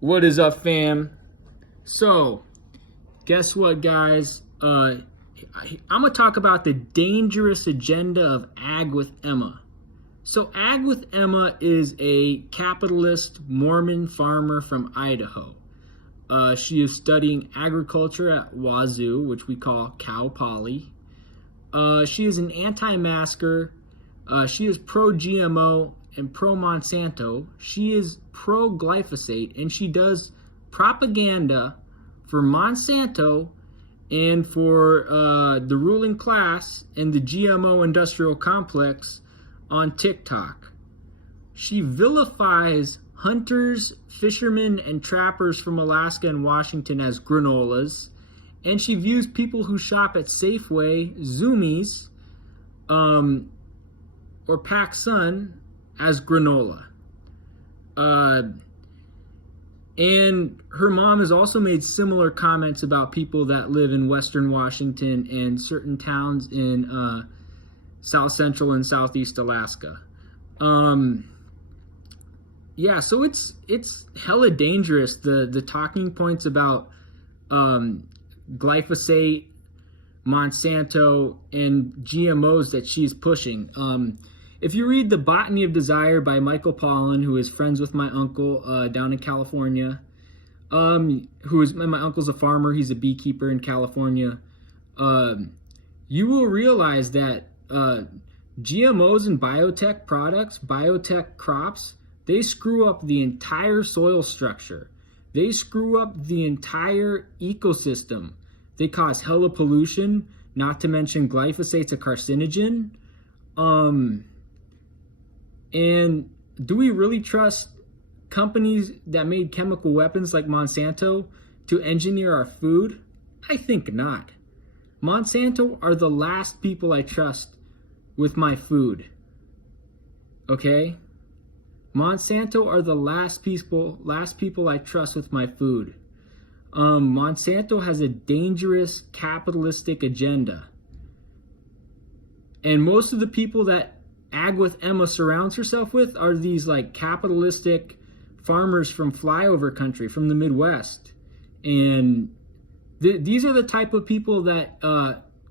What is up, fam? So, guess what, guys? I'm gonna talk about the dangerous agenda of Ag with Emma. So, Ag with Emma is a capitalist Mormon farmer from Idaho. She is studying agriculture at Wazoo, which we call Cal Poly. She is an anti-masker. She is pro-GMO and pro-Monsanto. She is pro-glyphosate, and she does propaganda for Monsanto and for the ruling class and the GMO industrial complex on TikTok. She vilifies hunters, fishermen, and trappers from Alaska and Washington as granolas, and she views people who shop at Safeway, Zoomies, or PacSun as granola. And her mom has also made similar comments about people that live in Western Washington and certain towns in South Central and Southeast Alaska. Yeah, so it's hella dangerous, the talking points about glyphosate, Monsanto, and GMOs that she's pushing. If you read The Botany of Desire by Michael Pollan, who is friends with my uncle down in California, my uncle's a farmer, he's a beekeeper in California, you will realize that GMOs and biotech products, biotech crops, they screw up the entire soil structure. They screw up the entire ecosystem. They cause hella pollution, not to mention glyphosate's a carcinogen. And do we really trust companies that made chemical weapons like Monsanto to engineer our food? I think not. Monsanto are the last people I trust with my food. Okay? Monsanto are the last people I trust with my food. Monsanto has a dangerous capitalistic agenda. And most of the people that Ag with Emma surrounds herself with are these like capitalistic farmers from flyover country, from the Midwest. And these are the type of people that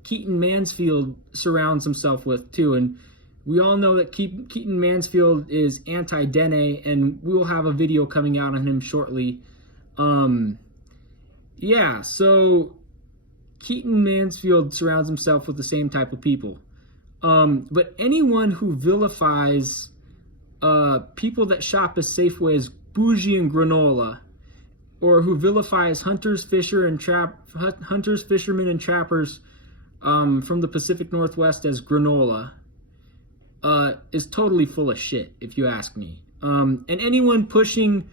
Keaton Mansfield surrounds himself with too. And we all know that Keaton Mansfield is anti-Dene, and we will have a video coming out on him shortly. Yeah, so Keaton Mansfield surrounds himself with the same type of people. But anyone who vilifies people that shop at Safeway as bougie and granola, or who vilifies hunters, fishermen, and trappers from the Pacific Northwest as granola, is totally full of shit, if you ask me. And anyone pushing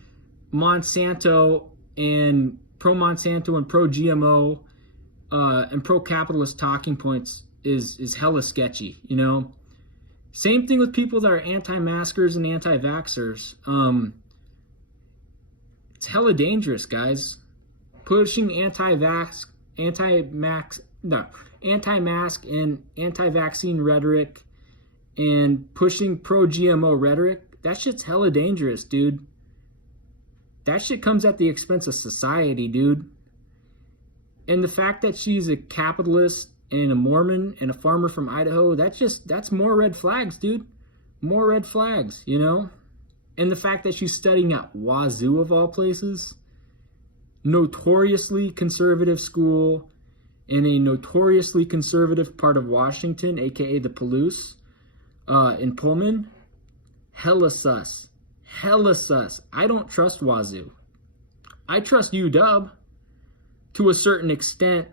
Monsanto and pro-Monsanto and pro-GMO and pro-capitalist talking points is hella sketchy, you know? Same thing with people that are anti-maskers and anti-vaxxers. It's hella dangerous, guys. Pushing anti-mask and anti-vaccine rhetoric and pushing pro-GMO rhetoric, that shit's hella dangerous, dude. That shit comes at the expense of society, dude. And the fact that she's a capitalist and a Mormon and a farmer from Idaho, that's more red flags, dude. More red flags, you know? And the fact that she's studying at Wazoo, of all places, notoriously conservative school in a notoriously conservative part of Washington, aka the Palouse, in Pullman, hella sus. Hella sus. I don't trust Wazoo. I trust UW to a certain extent.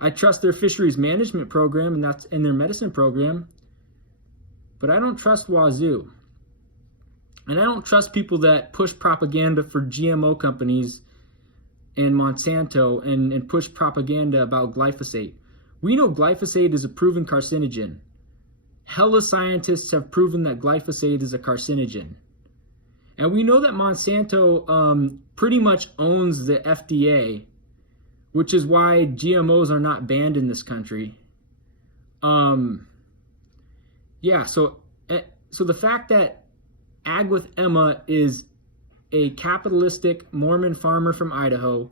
I trust their fisheries management program, and that's in their medicine program. But I don't trust Wazoo. And I don't trust people that push propaganda for GMO companies and Monsanto and push propaganda about glyphosate. We know glyphosate is a proven carcinogen. Hella scientists have proven that glyphosate is a carcinogen. And we know that Monsanto pretty much owns the FDA, which is why GMOs are not banned in this country. Yeah, so the fact that Ag with Emma is a capitalistic Mormon farmer from Idaho,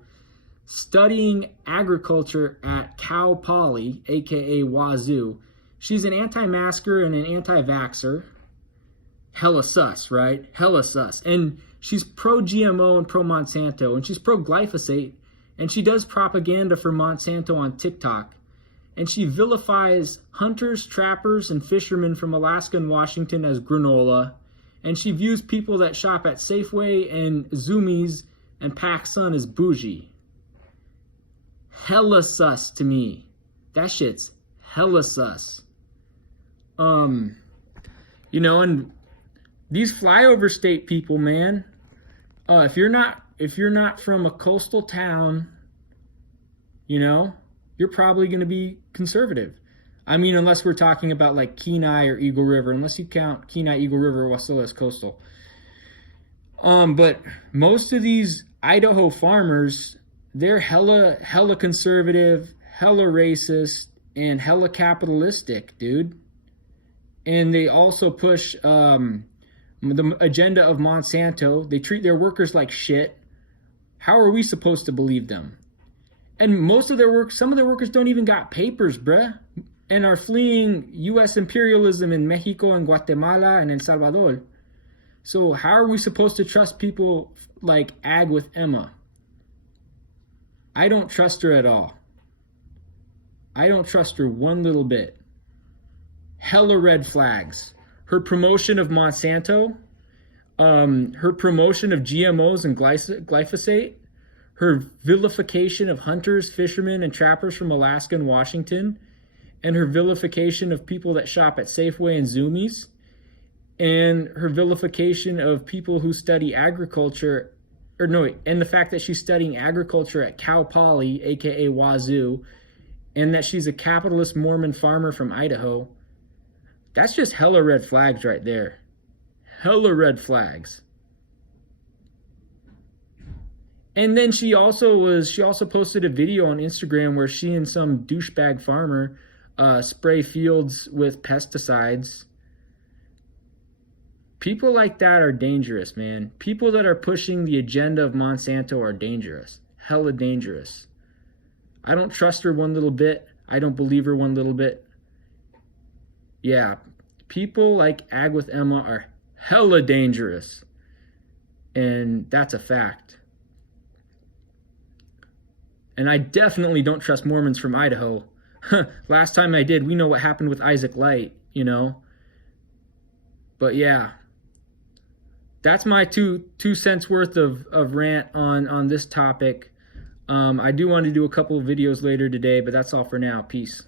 studying agriculture at Cal Poly, aka Wazoo. She's an anti-masker and an anti-vaxxer. Hella sus, right? Hella sus. And she's pro-GMO and pro-Monsanto, and she's pro-glyphosate, and she does propaganda for Monsanto on TikTok. And she vilifies hunters, trappers, and fishermen from Alaska and Washington as granola. And she views people that shop at Safeway and Zoomies and PacSun as bougie. Hella sus to me. That shit's hella sus. You know, and these flyover state people, man, if you're not from a coastal town, you know, you're probably going to be conservative. I mean, unless we're talking about like Kenai or Eagle River, unless you count Kenai, Eagle River, Wasilla as coastal. But most of these Idaho farmers, they're hella conservative, hella racist, and hella capitalistic, dude. And they also push the agenda of Monsanto. They treat their workers like shit. How are we supposed to believe them? And some of their workers don't even got papers, bruh, and are fleeing U.S. imperialism in Mexico and Guatemala and El Salvador. So how are we supposed to trust people like Ag with Emma? I don't trust her at all. I don't trust her one little bit. Hella red flags. Her promotion of Monsanto, her promotion of GMOs and glyphosate, her vilification of hunters, fishermen, and trappers from Alaska and Washington, and her vilification of people that shop at Safeway and Zoomies, and her vilification of people who study agriculture, and the fact that she's studying agriculture at Cal Poly, aka Wazoo, and that she's a capitalist Mormon farmer from Idaho. That's just hella red flags right there. Hella red flags. And then she also posted a video on Instagram where she and some douchebag farmer spray fields with pesticides. People like that are dangerous, man. People that are pushing the agenda of Monsanto are dangerous. Hella dangerous. I don't trust her one little bit. I don't believe her one little bit. Yeah, people like Ag with Emma are hella dangerous. And that's a fact. And I definitely don't trust Mormons from Idaho. Last time I did, we know what happened with Isaac Light, you know. But yeah, that's my two cents worth of rant on this topic. I do want to do a couple of videos later today, but that's all for now. Peace.